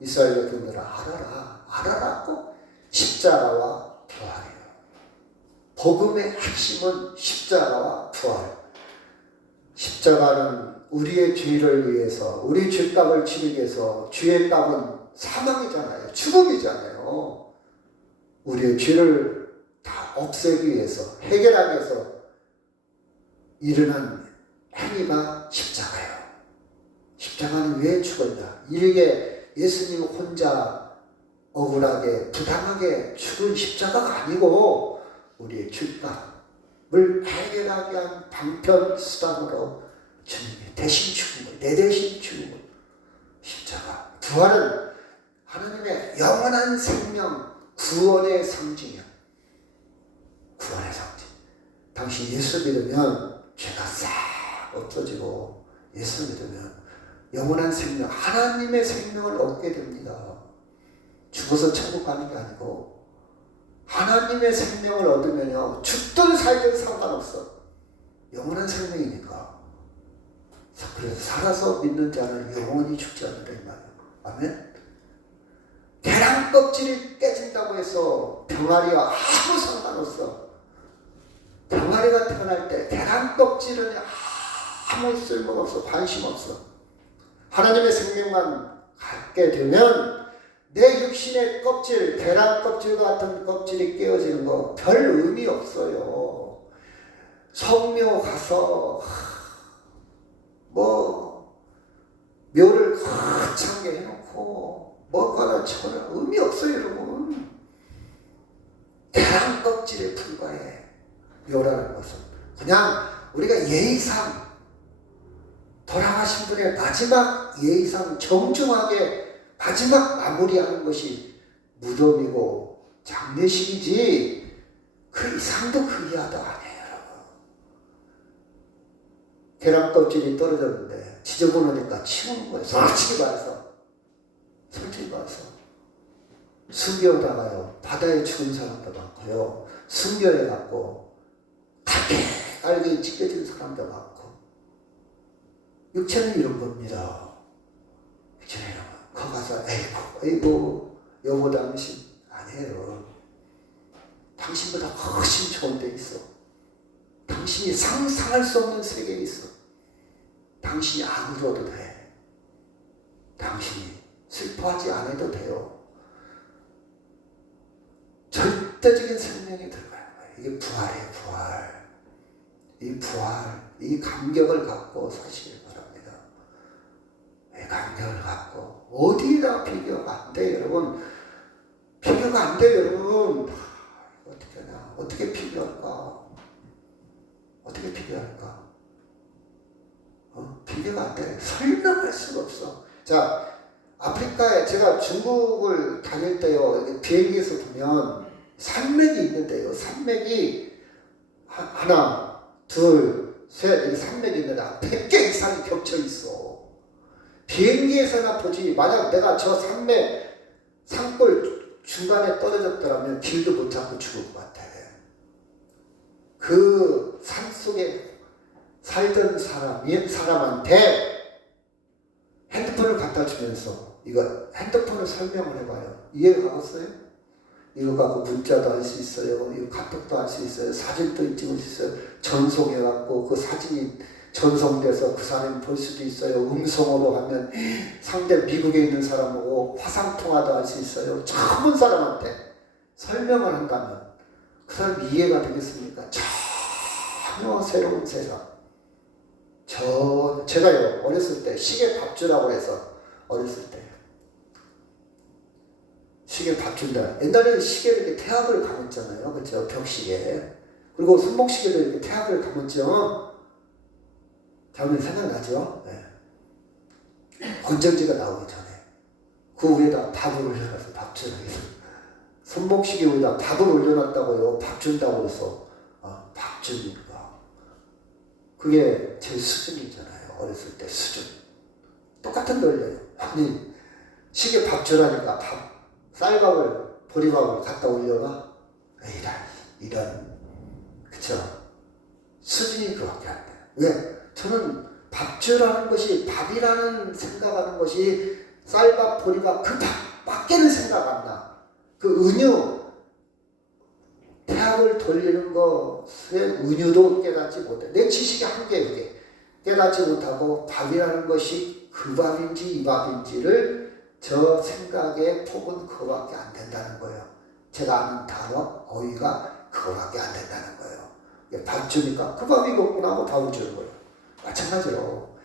이스라엘 백성들아 알아라고 십자가와 부활이에요. 복음의 핵심은 십자가와 부활. 십자가는 우리의 죄를 위해서, 우리 죄값을 치르기 위해서, 죄의 값은 사망이잖아요. 죽음이잖아요. 우리의 죄를 다 없애기 위해서, 해결하기 위해서 일어난 행위가 십자가예요. 십자가는 왜 죽었냐? 이게 예수님 혼자 억울하게 부당하게 죽은 십자가가 아니고 우리의 죄값을 해결하기 위한 방편 수단으로 주님이 대신 죽은 거예요. 내 대신 죽은 거예요. 십자가. 부활은 하나님의 영원한 생명, 구원의 상징이야. 구원의 상징. 당신 예수 믿으면 죄가 싹 없어지고, 예수 믿으면 영원한 생명, 하나님의 생명을 얻게 됩니다. 죽어서 천국 가는 게 아니고 하나님의 생명을 얻으면요, 죽든 살든 상관없어. 영원한 생명이니까. 그래서 살아서 믿는 자는 영원히 죽지 않는다 이 말이에요. 아멘. 계란 껍질이 깨진다고 해서 병아리와 아무 상관없어. 병아리가 태어날 때 계란 껍질은 아무 쓸모가 없어. 관심 없어. 하나님의 생명만 갖게 되면 내 육신의 껍질, 계란 껍질 같은 껍질이 깨어지는 거 별 의미 없어요. 성묘 가서 묘를 거창하게 해놓고 먹거나 저거나 의미 없어요, 여러분. 계란 껍질에 불과해. 묘라는 것은 그냥 우리가 예의상, 돌아가신 분의 마지막 예의상 정중하게 마지막 마무리하는 것이 무덤이고 장례식이지 그 이상도 그 이하도 아니에요, 여러분. 계란 껍질이 떨어졌는데 지저분하니까 치우는 거예요. 솔직히 말해서 숨겨다가요, 바다에 죽은 사람도 많고요, 숨겨해갖고 갈게 찢겨진 사람도 많고. 육체는 이런 겁니다. 육체는 이런 거. 거 가서 에이구 여보 당신 아니에요. 당신보다 훨씬 좋은 데 있어. 당신이 상상할 수 없는 세계에 있어. 당신이 안 울어도 돼. 당신이 슬퍼하지 않아도 돼요. 절대적인 생명이 들어가는 거예요. 이게 부활이에요, 부활. 이 부활, 이 감격을 갖고 사시길 바랍니다. 이 감격을 갖고 어디다 비교가 안 돼, 여러분. 비교가 안 돼, 여러분. 어떻게 하냐? 어떻게 비교할까? 어떻게 비교할까? 비교가 안 돼. 설명할 수가 없어. 자, 아프리카에 제가 중국을 다닐 때요, 비행기에서 보면 산맥이 있는데요. 산맥이 하나, 둘, 셋, 이 산맥이 있는데 100개 이상이 겹쳐 있어. 비행기에서나 보지. 만약 내가 저 산맥, 산골 중간에 떨어졌더라면 길도 못 찾고 죽을 것 같아. 그 산속에 살던 사람한테 핸드폰을 갖다 주면서 이거 핸드폰을 설명을 해봐요. 이해가 가겠어요? 이거 갖고 문자도 할 수 있어요. 이거 카톡도 할 수 있어요. 사진도 찍을 수 있어요. 전송해갖고 그 사진이 전송돼서 그 사람이 볼 수도 있어요. 음성으로 하면 상대 미국에 있는 사람하고 화상통화도 할 수 있어요. 처음 사람한테 설명을 한다면 그 사람 이해가 되겠습니까? 전혀 새로운 세상. 제가요, 어렸을 때 시계 밥주라고 해서 어렸을 때 시계를 밥 준다. 옛날에는 시계를 이렇게 태압을 감았잖아요. 그렇죠? 벽시계. 그리고 손목시계도 이렇게 태압을 감았죠. 다음에 생각나죠? 네. 건전지가 나오기 전에 그 위에다 밥을 올려놔서 밥 주라 해서 손목시계 위에다 밥을 올려놨다고요. 밥 준다고 해서 밥 주니까 그게 제 수준이잖아요. 어렸을 때 수준. 똑같은 논리예요. 아니 시계 밥 주라니까 쌀밥을 보리밥을 갖다 올려놔? 이런 그쵸? 수준이 그밖에 안 돼요. 왜? 저는 밥주라는 것이 밥이라는 생각하는 것이 쌀밥, 보리밥 그 밥밖에는 생각 안 나. 그 은유 태압을 돌리는 것의 은유도 깨닫지 못해. 내 지식이 한계에 깨닫지 못하고 밥이라는 것이 그 밥인지 이 밥인지를 저 생각의 폭은 그거밖에 안 된다는 거예요. 제가 아는 단어, 어휘가 그거밖에 안 된다는 거예요. 밥 주니까 그 밥이 먹고 나고 밥을 주는 거예요. 마찬가지로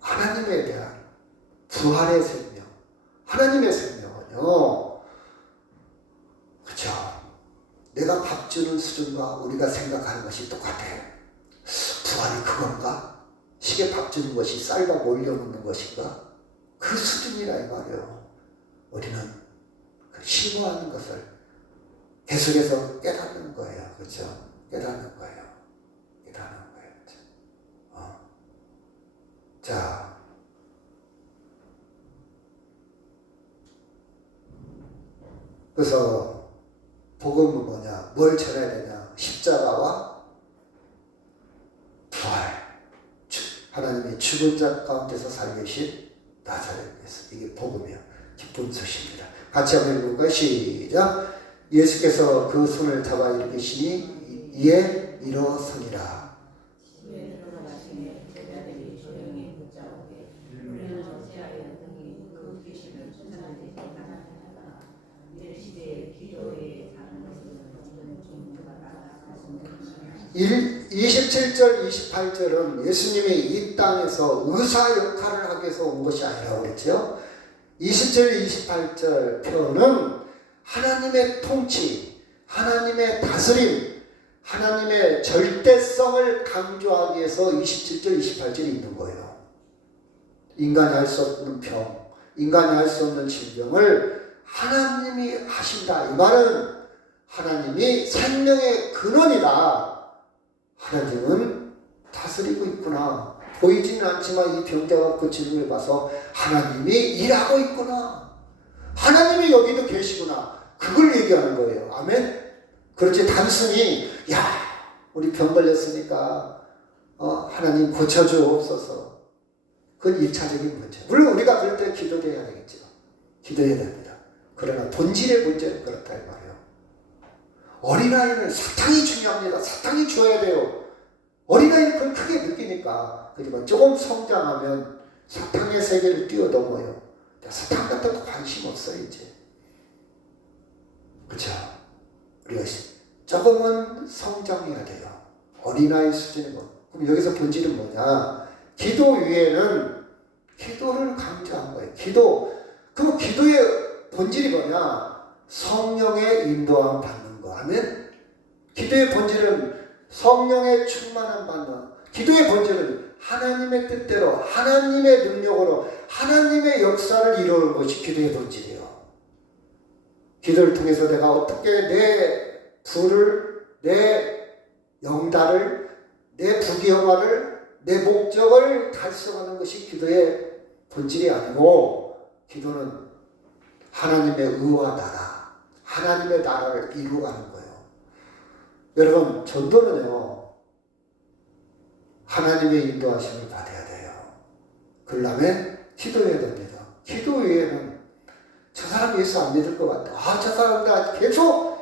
하나님에 대한 부활의 생명, 하나님의 생명은요, 그쵸? 내가 밥 주는 수준과 우리가 생각하는 것이 똑같아요. 부활이 그건가? 시계 밥 주는 것이 쌀밥 올려놓는 것인가? 그 수준이라 이 말이에요. 우리는 그 심오한 것을 계속해서 깨닫는 거예요. 그렇죠? 깨닫는 거예요. 깨닫는 거예요. 자, 그래서 복음은 뭐냐? 뭘 전해야 되냐? 십자가와 부활. 하나님이 죽은 자 가운데서 살리신 나사렛 예수. 이게 복음이에요. 기쁜 소식입니다. 같이 한번 읽어볼까요? 시작. 예수께서 그 손을 잡아 일으키시니 이에 일어서니라. 집에 들어가시매 제자들이 조용히 붙잡으되 우리는 어찌하여 등이 그 귀신을 쫓아내지 못하느냐. 이르시되 기도에 사는 것은 어떤 종류가 나타났습니다. 27절, 28절은 예수님이 이 땅에서 의사 역할을 하기 위해서 온 것이 아니라고 그랬죠. 27, 28절 표현은 하나님의 통치, 하나님의 다스림, 하나님의 절대성을 강조하기 위해서 27절, 28절이 있는 거예요. 인간이 할 수 없는 병, 인간이 할 수 없는 질병을 하나님이 하신다. 이 말은 하나님이 생명의 근원이다. 하나님은 다스리고 있구나. 보이지는 않지만 이 병자가 고치는 걸 봐서 하나님이 일하고 있구나. 하나님이 여기도 계시구나. 그걸 얘기하는 거예요. 아멘? 그렇지 단순히 우리 병 걸렸으니까 하나님 고쳐주옵소서. 그건 1차적인 문제. 물론 우리가 그럴 때 기도해야 되겠죠. 기도해야 됩니다. 그러나 본질의 문제는 그렇다 이 말이에요. 어린아이는 사탕이 중요합니다. 사탕이 줘야 돼요. 어린아이는 그걸 크게 느끼니까. 그지만 조금 성장하면 사탕의 세계를 뛰어넘어요. 사탕 같은 거 관심 없어요 이제. 그렇죠? 우리가 조금은 성장해야 돼요. 어린아이 수준이 뭐. 그럼 여기서 본질은 뭐냐? 기도 위에는 기도를 강조한 거예요. 기도. 그럼 기도의 본질이 뭐냐? 성령의 인도함 받는 거. 아멘? 기도의 본질은 성령의 충만함 받는. 기도의 본질은 하나님의 뜻대로, 하나님의 능력으로, 하나님의 역사를 이루는 것이 기도의 본질이에요. 기도를 통해서 내가 어떻게 내 부를, 내 영달을, 내 부귀영화를, 내 목적을 달성하는 것이 기도의 본질이 아니고, 기도는 하나님의 의와 나라, 하나님의 나라를 이루어가는 거예요. 여러분, 전도는요, 하나님의 인도하심을 받아야 돼요. 그 다음에 기도해야 됩니다. 기도 외에는 저 사람 예수 안 믿을 것 같다. 저 사람 나 계속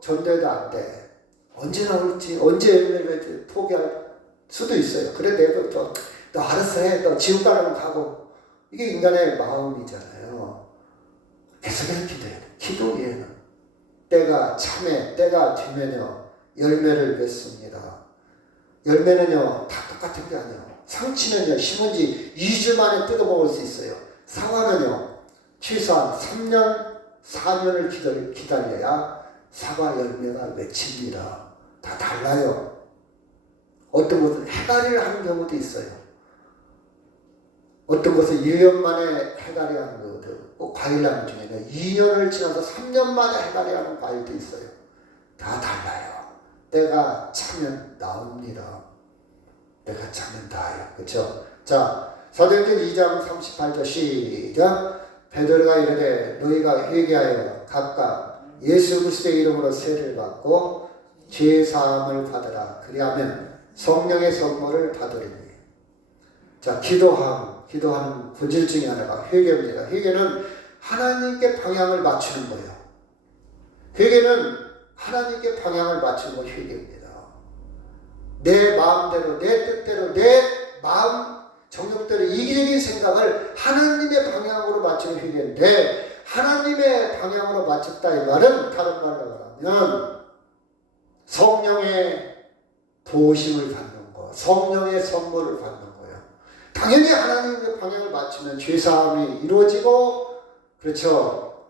전도해도 안 돼. 언제 나올지, 언제 열매를 포기할 수도 있어요. 그래, 내가 너 알아서 해. 너 지옥 가라면 가고. 이게 인간의 마음이잖아요. 계속해서 기도해야 돼. 기도 외에는 때가 참에, 때가 되면요, 열매를 맺습니다. 열매는요, 다 똑같은 게 아니에요. 상치는요, 심은 지 2주 만에 뜯어먹을 수 있어요. 사과는요, 최소한 3년, 4년을 기다려야 사과 열매가 맺힙니다. 다 달라요. 어떤 것은 해갈이를 하는 경우도 있어요. 어떤 것은 1년 만에 해갈이 하는 거거든. 과일나무 중에는 2년을 지나서 3년 만에 해갈이 하는 과일도 있어요. 다 달라요. 때가 차면 나옵니다. 때가 차면 나와요. 그렇죠? 자, 사도행전 2장 38절 시작. 베드로가 이르되 너희가 회개하여 각각 예수 그리스도의 이름으로 세례를 받고 죄 사함을 받으라. 그리하면 성령의 선물을 받으리니. 자, 기도하는 본질 중에 하나가 회개입니다. 회개는 하나님께 방향을 맞추는 거예요. 회개는 하나님께 방향을 맞추는 거 회개입니다. 내 마음대로, 내 뜻대로, 내 마음 정욕대로 이기적인 생각을 하나님의 방향으로 맞추는 회개인데, 하나님의 방향으로 맞췄다 이 말은 다른 말로 말하면 성령의 도우심을 받는 거, 성령의 선물을 받는 거예요. 당연히 하나님의 방향을 맞추면 죄사함이 이루어지고, 그렇죠,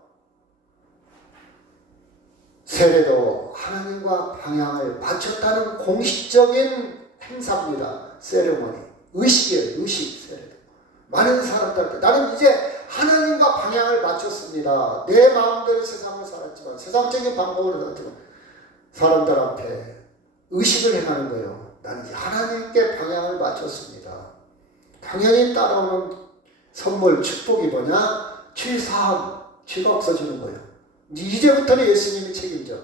세례도 하나님과 방향을 맞췄다는 공식적인 행사입니다. 세레모니, 의식이에요. 의식. 세례도 많은 사람들한테 나는 이제 하나님과 방향을 맞췄습니다. 내 마음대로 세상을 살았지만, 세상적인 방법으로 살았지만 사람들 앞에 의식을 행하는 거예요. 나는 하나님께 방향을 맞췄습니다. 당연히 따라오는 선물, 축복이 뭐냐? 죄사함, 죄가 없어지는 거예요. 이제부터는 예수님이 책임져.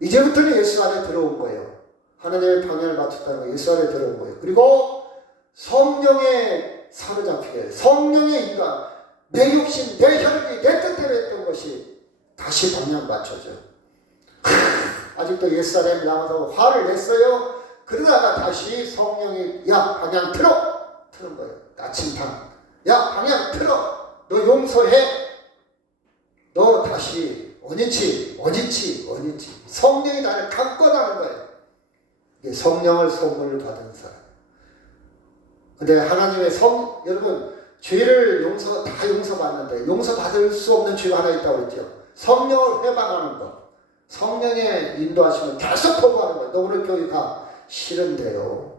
이제부터는 예수 안에 들어온 거예요. 하나님의 방향을 맞췄다는 거, 예수 안에 들어온 거예요. 그리고 성령에 사로잡히게, 성령의 인간, 내 욕심, 내 혈기, 내 뜻대로 했던 것이 다시 방향 맞춰져. 아직도 옛사람이 남아서 화를 냈어요. 그러다가 다시 성령이 야 방향 틀어! 트는 거예요. 나침탕. 야 방향 틀어! 너 용서해! 너 다시 원위치. 성령이 나를 강권하는 거예요. 이게 성령을 선물을 받은 사람. 근데 하나님의 여러분, 죄를 다 용서받는데 용서받을 수 없는 죄가 하나 있다고 했죠. 성령을 회방하는 것. 성령의 인도하시면 계속 포부하는 거예요. 너 오늘 교회 가. 싫은데요.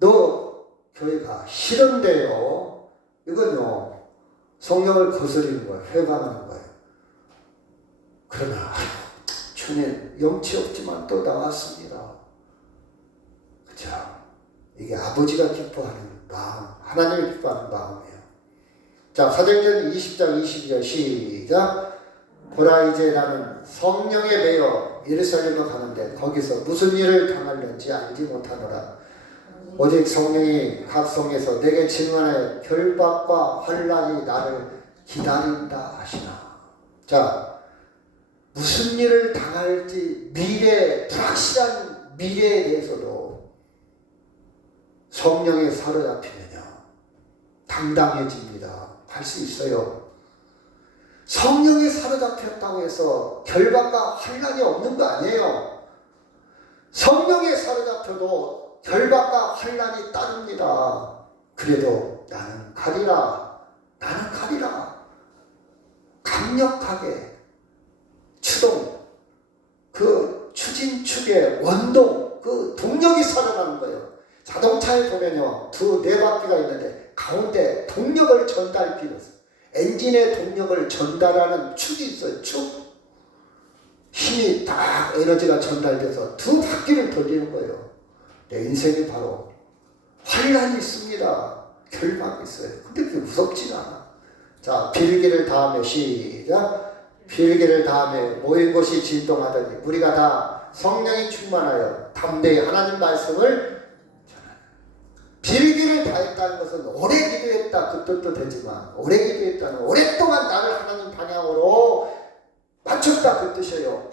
너 교회 가. 싫은데요. 이건요, 성령을 거스르는 거예요. 회방하는 거예요. 그러나 주님 영치 없지만 또 나왔습니다. 그렇죠? 이게 아버지가 기뻐하는 마음, 하나님이 기뻐하는 마음이에요. 자, 사도행전 20장 22절 시작. 보라 이제 나는 성령에 매여 예루살렘으로 가는데 거기서 무슨 일을 당할는지 알지 못하노라. 오직 성령이 각 성에서 내게 증언하여 결박과 환난이 나를 기다린다 하시나. 자, 무슨 일을 당할지 불확실한 미래에 대해서도 성령에 사로잡히면요 당당해집니다. 할 수 있어요. 성령에 사로잡혔다고 해서 결박과 환난이 없는 거 아니에요. 성령에 사로잡혀도 결박과 환난이 따릅니다. 그래도 나는 가리라. 강력하게 추동, 그 추진축의 원동, 그 동력이 살아나는 거예요. 자동차에 보면요, 네 바퀴가 있는데 가운데 동력을 엔진의 동력을 전달하는 축이 있어요. 축. 힘이 딱 에너지가 전달돼서 두 바퀴를 돌리는 거예요. 내 인생이 바로 환란이 있습니다. 결박이 있어요. 근데 그게 무섭지가 않아. 자, 빌기를 다음에 시작. 빌기를 다음에 모인 곳이 진동하더니 우리가 다 성령이 충만하여 담대히 하나님 말씀을 전하는. 빌기를 다했다는 것은 오래 기도했다 그 뜻도 되지만, 오래 기도했다는 오랫동안 나를 하나님 방향으로 맞췄다 그 뜻이에요.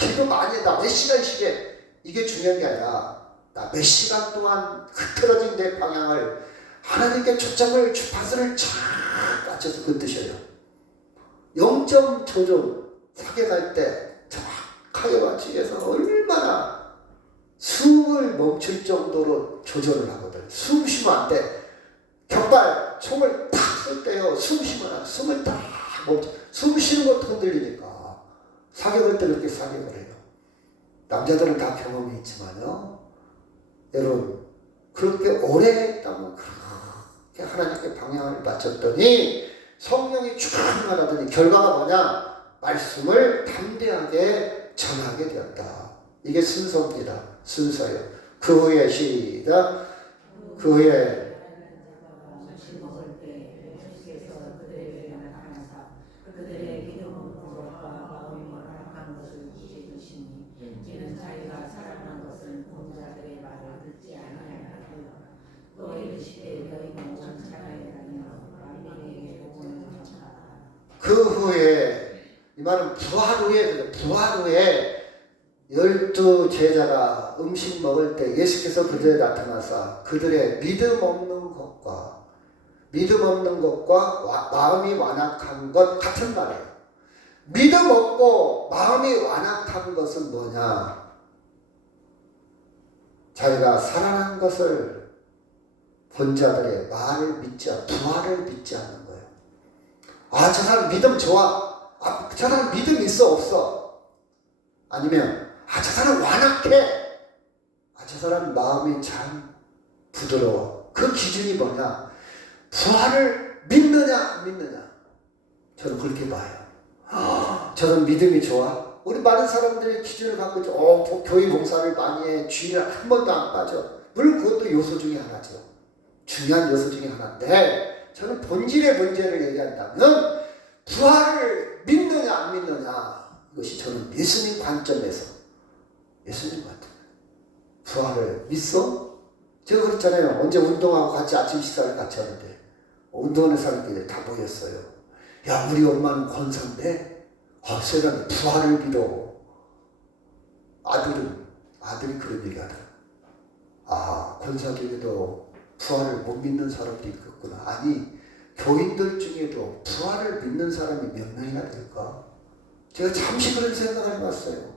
기도 많이 했다 몇 시간씩에, 이게 중요한 게 아니라 나 몇 시간 동안 흐트러진 내 방향을 하나님께 초점을 주파수를 쫙 맞춰서 그 뜻이에요. 0.5점 사격할 때 정확하게 맞추기 위해서 얼마나 숨을 멈출 정도로 조절을 하거든. 숨 쉬면 안 돼. 격발 총을 탁 쏠 때요 숨 쉬거나 숨을 딱 멈춰 숨 쉬는 것도 흔들리니까 사격할 때 그렇게 사격을 해요. 남자들은 다 경험이 있지만요 여러분 그렇게 오래 했다면 그렇게 하나님께 방향을 맞췄더니 성령이 충만하더니 결과가 뭐냐 말씀을 담대하게 전하게 되었다. 이게 순서입니다. 순서예요. 그 후에 시작 그 후에 그들의 믿음은 그것과 마음이 원악한 것을 이제 주시니 이는 자기가 사랑한 것을 본자들의 말을 듣지 아니하였고요. 또 이르시되 너희는 전차라에 다니며 만민에게 복음을 전하라. 그 후에 이 말은 부활 후에 12 제자가 음식 먹을 때 예수께서 그들에 나타나사 그들의 믿음 없는 것과 마음이 완악한 것 같은 말이에요. 믿음 없고 마음이 완악한 것은 뭐냐? 자기가 살아난 것을 본 자들의 말을 부활을 믿지 않는 거예요. 아, 저 사람 믿음 좋아. 아, 저 사람 믿음 있어 없어? 아니면 아, 저 사람 완악해. 아, 저 사람 마음이 참 부드러워. 그 기준이 뭐냐? 부활을 믿느냐 안 믿느냐. 저는 그렇게 봐요. 저는 믿음이 좋아. 우리 많은 사람들이 기준을 갖고 있죠. 교회 봉사를 많이 해. 주일에 한 번도 안 빠져. 물론 그것도 요소 중에 하나죠. 중요한 요소 중에 하나인데 저는 본질의 문제를 얘기한다면 부활을 믿느냐 안 믿느냐 이것이 저는 예수님 관점에서 부활을 믿어? 제가 그랬잖아요. 언제 운동하고 같이 아침 식사를 같이 하는데 운동하는 사람들이 다 모였어요. 야, 우리 엄마는 권사인데 세상에 부활을 믿어. 아들이 그런 얘기 하더라. 아, 권사 중에도 부활을 못 믿는 사람도 있겠구나. 아니, 교인들 중에도 부활을 믿는 사람이 몇 명이나 될까? 제가 잠시 그런 생각을 해봤어요.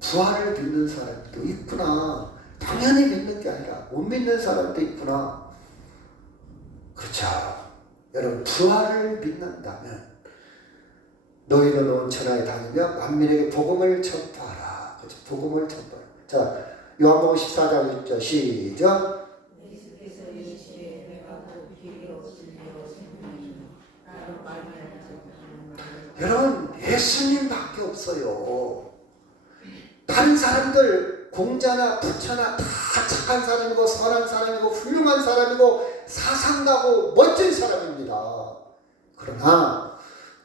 부활을 믿는 사람도 있구나. 당연히 믿는 게 아니라 못 믿는 사람도 있구나. 그렇죠. 여러분, 부활을 믿는다면 너희는 온 천하에 다니며 만민에게 복음을 전파하라. 그렇죠. 복음을 전파하라. 자, 요한복음 14장 1절 시작. 예수께서 이르시되 내가 곧 길이요 진리요 생명이니 나로 말미암아 여러분, 예수님밖에 없어요. 다른 사람들 공자나 부처나 다 착한 사람이고 선한 사람이고 훌륭한 사람이고 사상가고 멋진 사람입니다. 그러나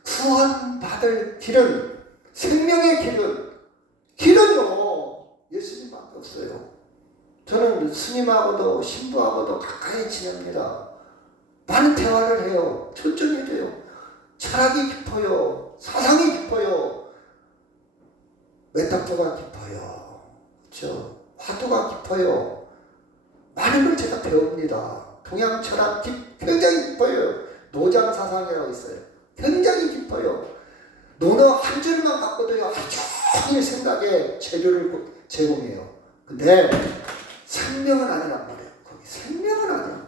구원받을 길은 생명의 길은요 예수님밖에 없어요. 저는 스님하고도 신부하고도 가까이 지냅니다. 많은 대화를 해요. 초점이 돼요. 철학이 깊어요. 사상이 깊어요. 메타포가 깊어요. 그렇죠? 화두가 깊어요. 많은 걸 제가 배웁니다. 동양 철학 굉장히 깊어요. 노장 사상이라고 있어요. 굉장히 깊어요. 논어 한 줄만 갖고도요 하루 종일 생각에 재료를 제공해요. 근데 생명은 아니란 말이에요. 거기 생명은 아니야.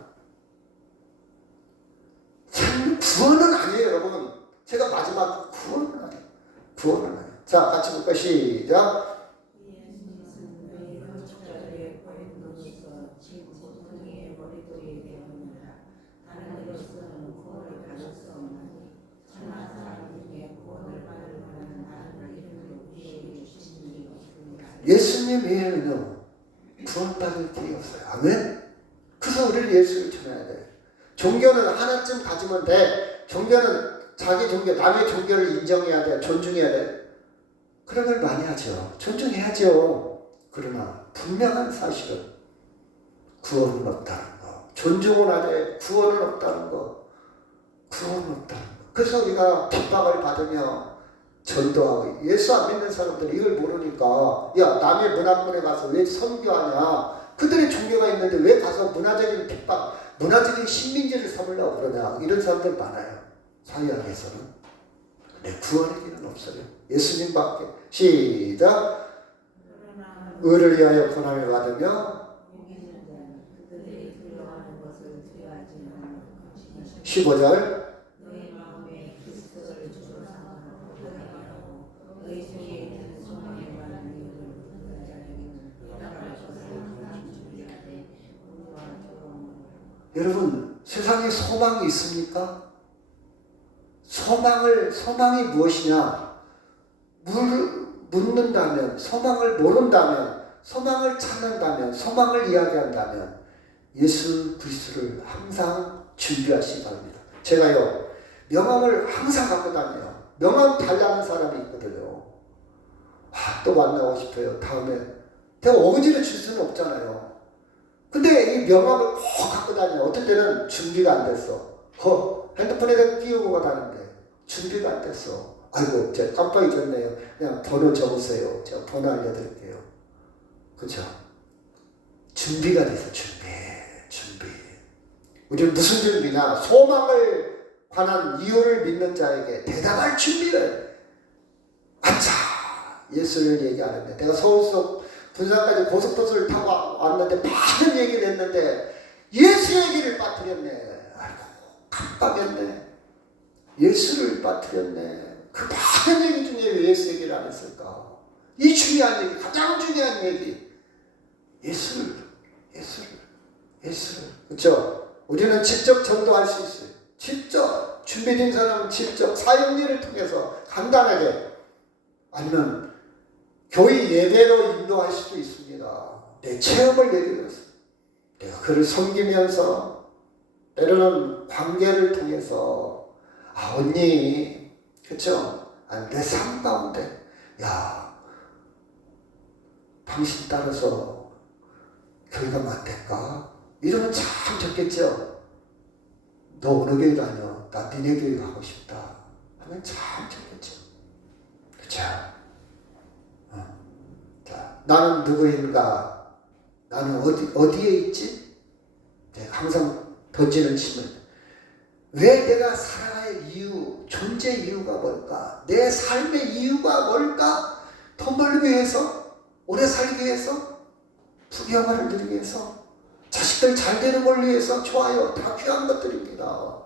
구원은 아니에요, 여러분. 제가 마지막 구원은 아니에요. 구원은 아니에요. 자, 같이 볼까요? 시작. 예수님은 너희 건축자들의 고린도로서 지금 고통의 머릿돌이 되었느니라. 다른 이로서는 구원을 받을 수 없나니 천하 사람 중에 구원을 받을 만한 다른 이름을 우리에게 주신 일이 없습니다. 예수님 외에는 구원받을 길이 없어요. 아멘? 그래서 우리는 예수를 전해야 돼. 종교는 하나쯤 가지면 돼. 종교는 자기 종교, 남의 종교를 인정해야 돼. 존중해야 돼. 그런 걸 많이 하죠. 존중해야죠. 그러나 분명한 사실은 구원은 없다는 거. 존중은 하되 구원은 없다는 거. 구원은 없다는 거. 그래서 우리가 핍박을 받으며 전도하고 예수 안 믿는 사람들이 이걸 모르니까 야, 남의 문화권에 가서 왜 선교하냐. 그들의 종교가 있는데 왜 가서 문화적인 핍박, 문화적인 식민지를 삼으려고 그러냐. 이런 사람들 많아요. 사회학에서는. 근데 구원의 길은 없어요. 예수님밖에. 시작. 의를 위하여 고난을 받으며 그들이 두려워하는 것을 15절. 너희 마음에 그리스도를 주로 삼아 하나님으로 너희 속에 있는 소망에 관한 이유를 묻는 자에게는 대답할 것을 항상 준비하되 우리와 두려움. 여러분, 세상에 소망이 있습니까? 소망이 무엇이냐? 묻는다면, 소망을 모른다면, 소망을 찾는다면, 소망을 이야기한다면 예수 그리스도를 항상 준비하시기 바랍니다. 제가요, 명함을 항상 갖고 다녀요. 명함 달라는 사람이 있거든요. 또 만나고 싶어요. 다음에. 내가 어거지로 줄 수는 없잖아요. 근데 이 명함을 꼭 갖고 다녀요. 어떨 때는 준비가 안 됐어. 핸드폰에다 끼우고 가다는데 준비가 안 됐어. 아이고, 제가 깜빡 잊었네요. 그냥 번호 적으세요. 제가 번호 알려드릴게요. 그렇죠? 준비가 돼서 준비. 우리는 무슨 준비냐? 소망을 관한 이유를 믿는 자에게 대답할 준비를. 아차, 예수를 얘기하는데 내가 서울서 군산까지 고속버스를 타고 왔는데 많은 얘기를 했는데 예수 얘기를 빠뜨렸네. 아이고, 깜빡했네. 예수를 빠뜨렸네. 그 많은 얘기 중에 왜 예수 얘기를 안 했을까? 이 중요한 얘기, 가장 중요한 얘기. 예수를. 그렇죠? 우리는 직접 전도할 수 있어요. 직접 준비된 사람은 직접 사역일을 통해서 간단하게, 아니면 교회 예배로 인도할 수도 있습니다. 내 체험을 얘기해서 내가 그를 섬기면서 때로는 관계를 통해서 언니, 그렇죠? 내 삶 가운데 당신 따라서 교회가 맞을까? 이러면 참 좋겠죠. 너 어느 교회 다녀? 나 니네 교회 가고 싶다 하면 참 좋겠죠. 그렇죠? 자, 나는 누구인가? 나는 어디에 있지? 내가 항상 던지는 질문. 왜 내가 살아갈 이유, 존재 이유가 뭘까? 내 삶의 이유가 뭘까? 돈 벌기 위해서? 오래 살기 위해서? 부귀영화를 누리기 위해서? 자식들 잘 되는 걸 위해서? 좋아요. 다 귀한 것들입니다.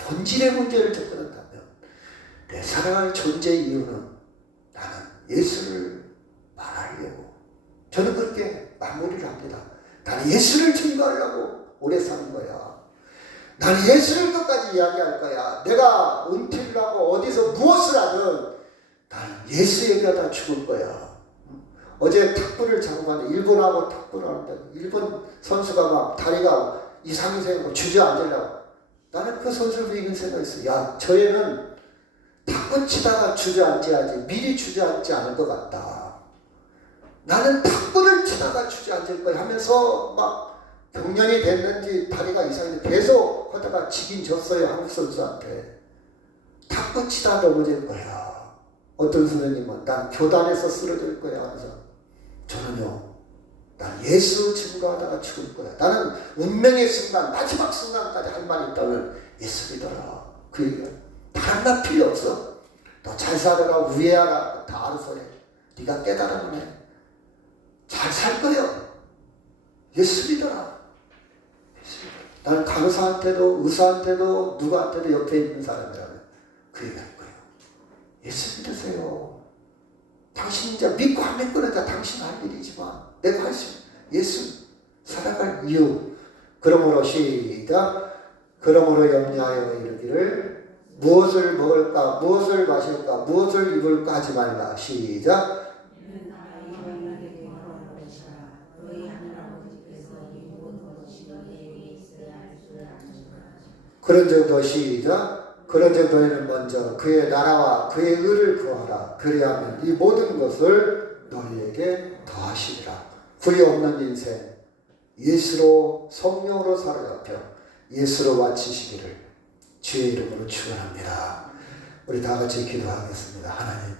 본질의 문제를 접근한다면 내 살아갈 존재 이유는 나는 예수를 말하려고. 저는 그렇게 마무리를 합니다. 나는 예수를 증거하려고 오래 사는 거야. 나는 예수를 끝까지 이야기할 거야. 내가 은퇴를 하고 어디서 무엇을 하든 나는 예수 얘기하다 죽을 거야. 어제 탁구를 자고 가는데 일본하고 탁구를 하는데 일본 선수가 막 다리가 이상이 생기고 주저앉으려고. 나는 그 선수를 이긴 생각했어. 저 애는 탁구 치다가 주저앉아야지 미리 주저앉지 않을 것 같다. 나는 탁구를 치다가 주저앉을 거야 하면서 막 경련이 됐는지 다리가 이상했는데 계속 하다가 지긴 졌어요. 한국 선수한테. 탁구 치다 넘어질 거야. 어떤 선생님은 난 교단에서 쓰러질 거야 하면서, 저는요, 난 예수 증거하다가 죽을 거야. 나는 운명의 순간, 마지막 순간까지 할 말이 있다면 예수 믿어라. 그 얘기야. 다른 말 필요 없어. 너 잘 살아라, 우애하라, 다 알아서 해. 네가 깨달으면 해. 잘 살 거야. 예수 믿어라. 나는 간호사한테도 의사한테도 누구한테도 옆에 있는 사람이라면 그 얘기할 거예요. 예수 믿으세요. 당신 이제 믿고 안 믿고는 다 당신 할 일이지만 내가 할 수, 예수 살아갈 이유. 그러므로 시작. 그러므로 염려하여 이르기를 무엇을 먹을까, 무엇을 마실까, 무엇을 입을까 하지 말라. 시작. 그런 정도. 시작. 그런 정도에는 먼저 그의 나라와 그의 의를 구하라. 그리하면 이 모든 것을 너희에게 더하시리라. 구이 없는 인생, 예수로 성령으로 사로잡혀 예수로 마치시기를 주의 이름으로 축원합니다. 우리 다 같이 기도하겠습니다. 하나님,